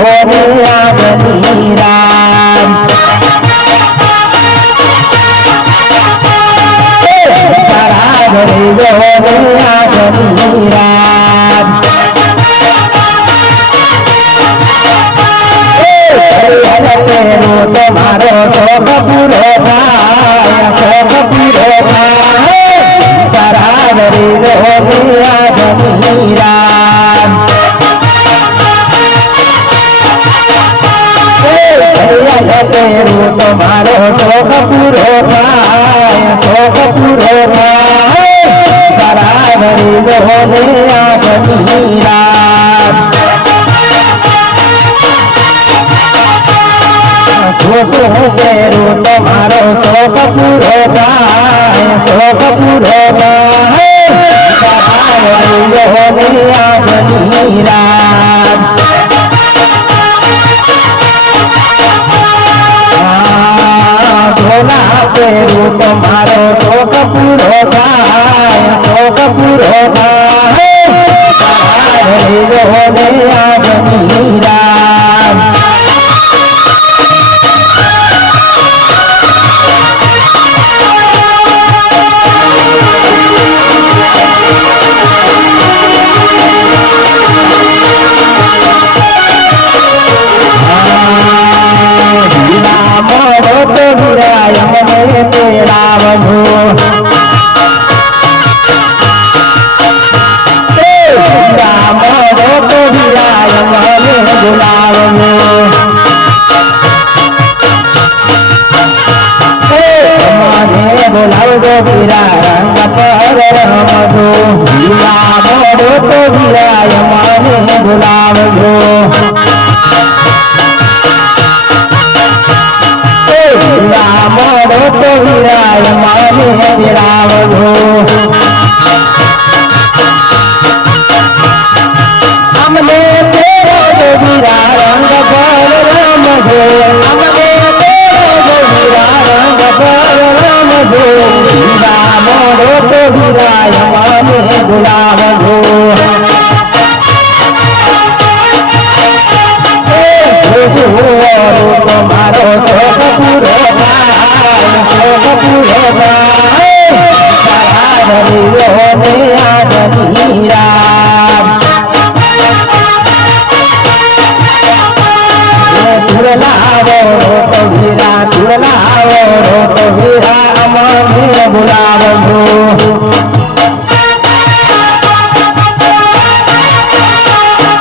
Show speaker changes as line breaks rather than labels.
રે આગની રામ તારા ઘરે જો રે રામ તમારો શોખ પૂરો થાય તમારો શોખ પૂરો થાય શોખ પૂરો થાય તારા ઘરે જો રે આગની રામ જોશો કેરું તમારો શોખ પૂરો થાય શોખ પૂરો થાય તારા ઘરે ઢોલા પેરું તમારો શોખ પૂરો થાય શોખ પૂરો વીરા રંગ પર રમજો વીરા મોડો તો વીરાય મને બોલાવજો રામડો તો વિરાય માને વિરાવજો અમને તેરો જો રંગ પર રમજો અમને ગુલાવજો તમારો શોખ પૂરો શોખ પૂરો તારા ને રામ તુરલાવો રોટ વીરા તુરલાવો રોટ વીરા અમને બોલાવજો